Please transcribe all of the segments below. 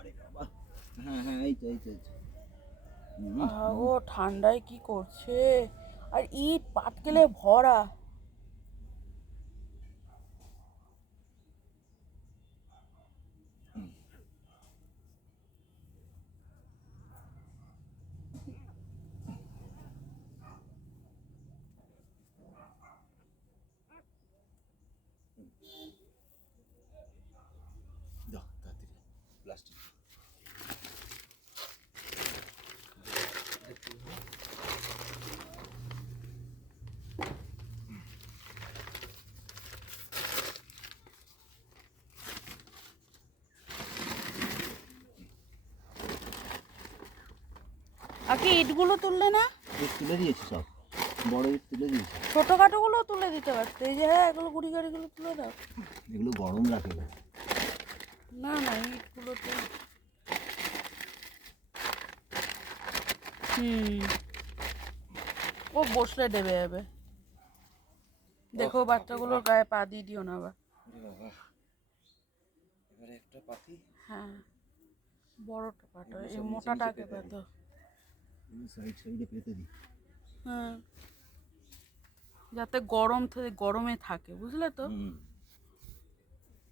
বাবারে বাবা। হ্যাঁ হ্যাঁ, এই তো এই তো এই তো। ও ঠান্ডায় কি করছে, আর ইট পাটকেলে ভরা। দাও তাড়াতাড়ি প্লাস্টিক। আগে ইটগুলো তুললে না? ইট তুলে দিয়েছি সব, বড় ইট তুলে দিয়েছি। ছোটখাটোগুলো তুলে দিতে পারতে, এই যে হ্যাঁ এগুলো গুড়ি গাড়িগুলো তুলে দাও। এগুলো গরম রাখে না। না না, ইটগুলো তো ও বসলে দেবে যাবে। দেখো বাচ্চাগুলোর গায়ে পা দিয়ে দিও না আবার। বাবা, এবারে একটা পাতি হ্যাঁ, বড়টা পাটো, এই মোটাটাকে পাতো। সাইড সাইডে পেতে দিই। হ্যাঁ, যাতে গরম থেকে গরমে থাকে, বুঝলে তো।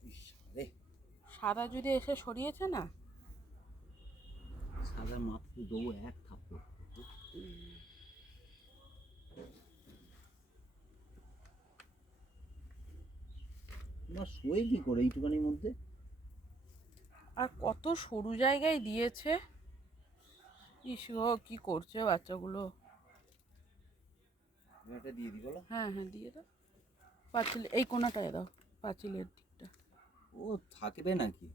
ইস রে, সাদা যদি এসে সরিয়েছে না। সাদা মাত্র দেবো এক থাপ্পড়। না শোয়ে কি করে এইটুখানির মধ্যে? আর কত সরু জায়গায় দিয়েছে। ইস গো, কি করছে বাচ্চাগুলো। এটা দিয়ে দিই বলো। হ্যাঁ হ্যাঁ, দিয়ে দাও। পাঁচিল এই কোনাটায় দাও, পাঁচিলের দিকটা। ও থাকবে নাকি?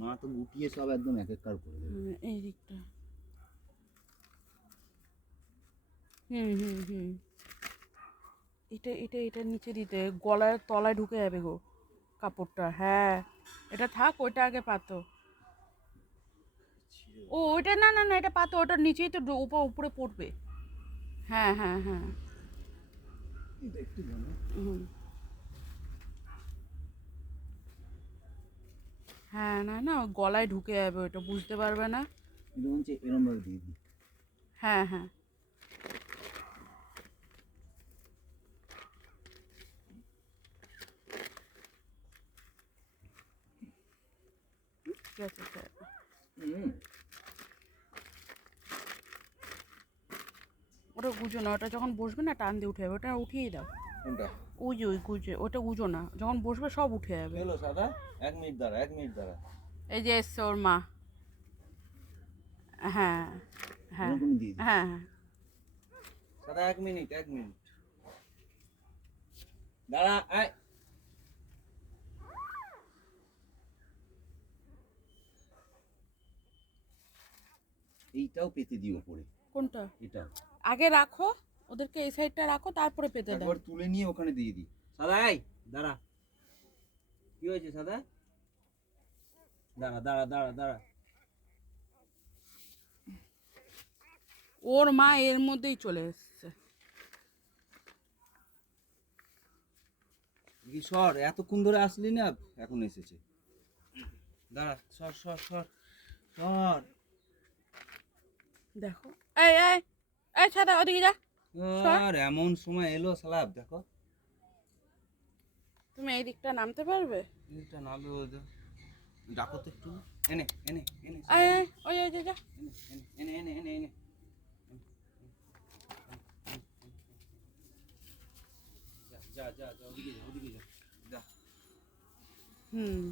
মা তো গুটিয়ে সব একদম এক এক করে দেবে। এই দিকটা। হুম। এটা এটা এটা নিচে দিতে, গলার তলায় ঢুকে যাবে গো কাপড়টা। হ্যাঁ, এটা থাক, ওইটা আগে পাতো। ও ওইটা না না না, এটা পাতো, ওটার নিচেই তো উপরে পড়বে। হ্যাঁ হ্যাঁ হ্যাঁ। একটু জানো হুম। হ্যাঁ, না না, ওই গলায় ঢুকে যাবে, ওইটা বুঝতে পারবে না। এটা হচ্ছে এরম ভাবে দিয়ে দিই। হ্যাঁ হ্যাঁ। ঠিক আছে স্যার। ওটা গুজো না, ওটা যখন বসবে না টান দিয়ে উঠে যাবে, ওটা উঠিয়েই দাও। কোনটা? ওই গুজে, ওটা গুজো না, যখন বসবে সব উঠে যাবে। হলো সাদা, 1 মিনিট দাঁড়া, 1 মিনিট দাঁড়া। এই যে এসছে ওর মা। হ্যাঁ হ্যাঁ এরকম দিয়ে দিই। হ্যাঁ হ্যাঁ। সাদা 1 মিনিট, 1 মিনিট দাঁড়া। আয় এইটাও পেতে দিও পরে। কোনটা? এটা আগে রাখো, ওদেরকে এই সাইডটা রাখো, তারপরে পেতে দাও। একবার তুলে নিয়ে ওখানে দিয়ে দিই। সাদা আয় দাঁড়া। কি হয়েছে সাদা? দাঁড়া দাঁড়া দাঁড়া দাঁড়া। ওর মা এর মধ্যেই চলে এসছে। কি সর, এতক্ষণ ধরে আসলি না, এখন এসেছে। দাঁড়া, সর সর সর সর। দেখো, এই এই এই ছাদা, ওদিকে যা। সর। আর এমন সময় এলো সালাব, দেখো। তুমি এই দিকটা নামতে পারবে? এটা নামবে ডাকো তো একটু। এনে এনে এনে এই এই, ওই এই যে যা। এনে এনে এনে এনে যা যা যা, ওদিকে যা, ওদিকে যা, যা। হুম।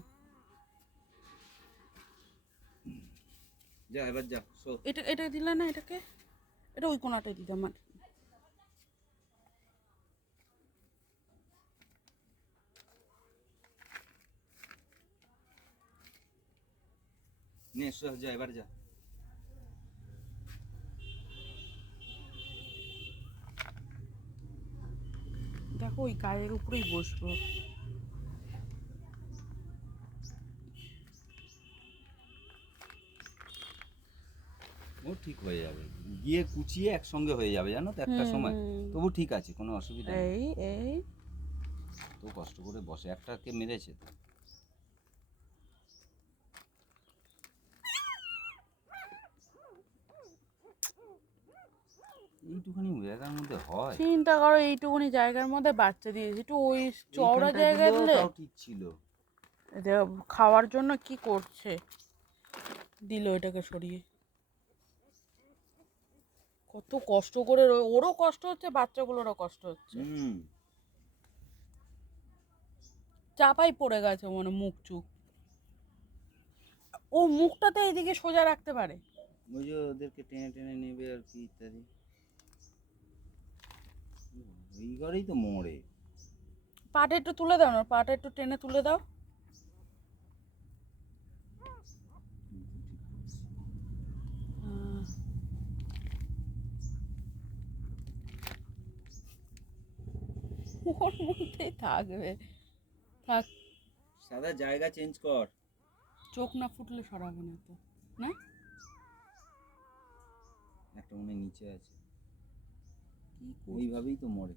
যা এবার যা, সো। এটা এটা দিলে না, এটাকে, এটা ওই কোনাটায় দিতে আমার। নে সো, যা এবার যা। দেখো ওই গায়ের উপরেই বসবো। ও ঠিক হয়ে যাবে, গিয়ে কুচিয়ে একসঙ্গে হয়ে যাবে, জানো তো একটা সময়। তবু ঠিক আছে, কোনো অসুবিধা নেই। এই এই তো কষ্ট করে বসে, একটাকে মেরেছে তো। এইটুখানি জায়গার মধ্যে হয়? চিন্তা করো, এইটুকুনি জায়গার মধ্যে বাচ্চা দিয়েছে, একটু ওই চওড়া এইখানটা জায়গায় দিলেও দিলে। তাও ঠিক ছিল। এটা খাওয়ার জন্য কি করছে, দিল এটাকে সরিয়ে। কত কষ্ট করে ওরও কষ্ট হচ্ছে, বাচ্চাগুলোরও কষ্ট হচ্ছে। হুম। চাপাই পড়ে গেছে মনে, মুখ চুখ। ও মুখটাতে এইদিকে সোজা রাখতে পারে। ওই যে ওদেরকে টেনে টেনে নেবে আর কি ইত্যাদি। এই ঘরেই তো মরে। পাটা একটু তুলে দাও না, পাটা একটু টেনে তুলে দাও। ওর মধ্যেই থাকবে, থাক। সাদা জায়গা চেঞ্জ কর। চোখ না ফুটলে সরাবে না তো, না? একটা মনে নিচে আছে, কি করছে? এইভাবেই তো মরে।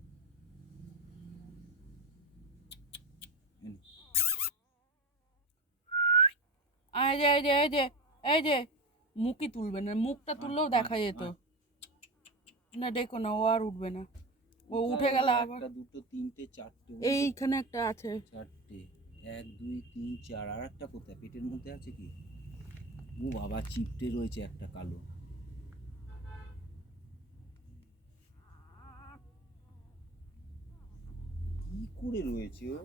এই যে এই যে এই যে এই যে, মুখই তুলবে না, মুখটা তুললেও দেখা যেত। না দেখো না, ও আর উঠবে না, ও উঠে গেল আবার। একটা দুটো তিনটে চারটে, এইখানে একটা আছে। চারটে, 1 2 3 4। আর একটা কোথায়, পেটের মধ্যে আছে কি? ও বাবা, চিপটে রয়েছে একটা কালো। কি করে রয়েছে ও?